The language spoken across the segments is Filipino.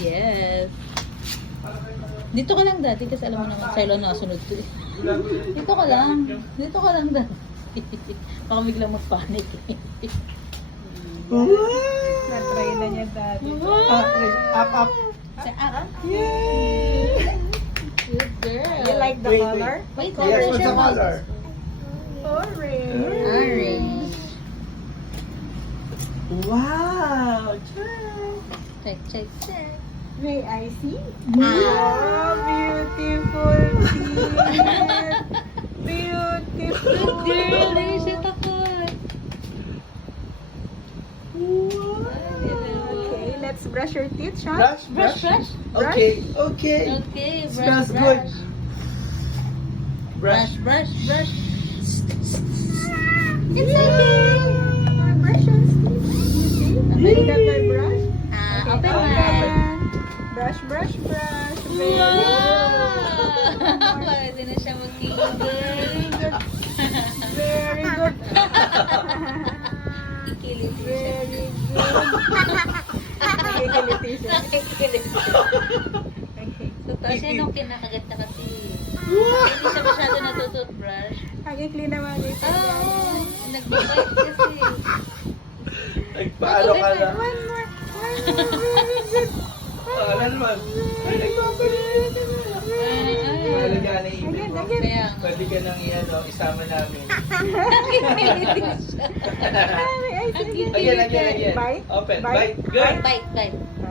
Yes. Dito ka lang dati kasi alam mo naman sa'yo lang nakasunod to eh. Dito ka lang. Dito ka lang dati. Baka biglang mag-panic eh. Na-try na niya dati. Up. Yay! Good girl. You like the Wait, color? Wait, Yes, what's the color? Orange. Orange. Wow! Check, check, check. May I see? Ah. Oh, beautiful teeth. Beautiful. Good girl. There's your takot. Okay, let's brush your teeth, Sean. Brush. Okay. Okay, brush, Smells good. brush. Brush. It's okay. My brush your teeth. You see? Look at my brush. Ah, Okay, open open. one. Brush. Very Wow! good. Pwede na siya mag-igil. Very good. Kikilit siya. Very good. Nakikiliti siya. Nakikilit. Okay. Totoo siya nung kinakagat na kasi. Hindi siya masyado natututbrush. Nakikli naman ito. Oo. Nagbabait kasi. Nagpaano ka na? One more. Very good. Ano naman? Ay, nagpapaliit ka na. Talaga na ibig Again, mo. again. Kaya nga. Pwede ka nang isama namin. Nakikilit siya. Again. Bite. Open. Bite. Bite. Good. Bite.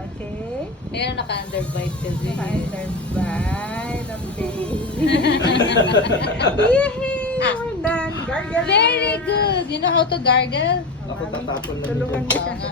Okay. Meron naka-underbite kasi. Under bite. Okay. Yehey! We're done. Gargle. Very good. You know how to gargle? Ako tatapon lang Tulungan ito. mo siya. Oo nga.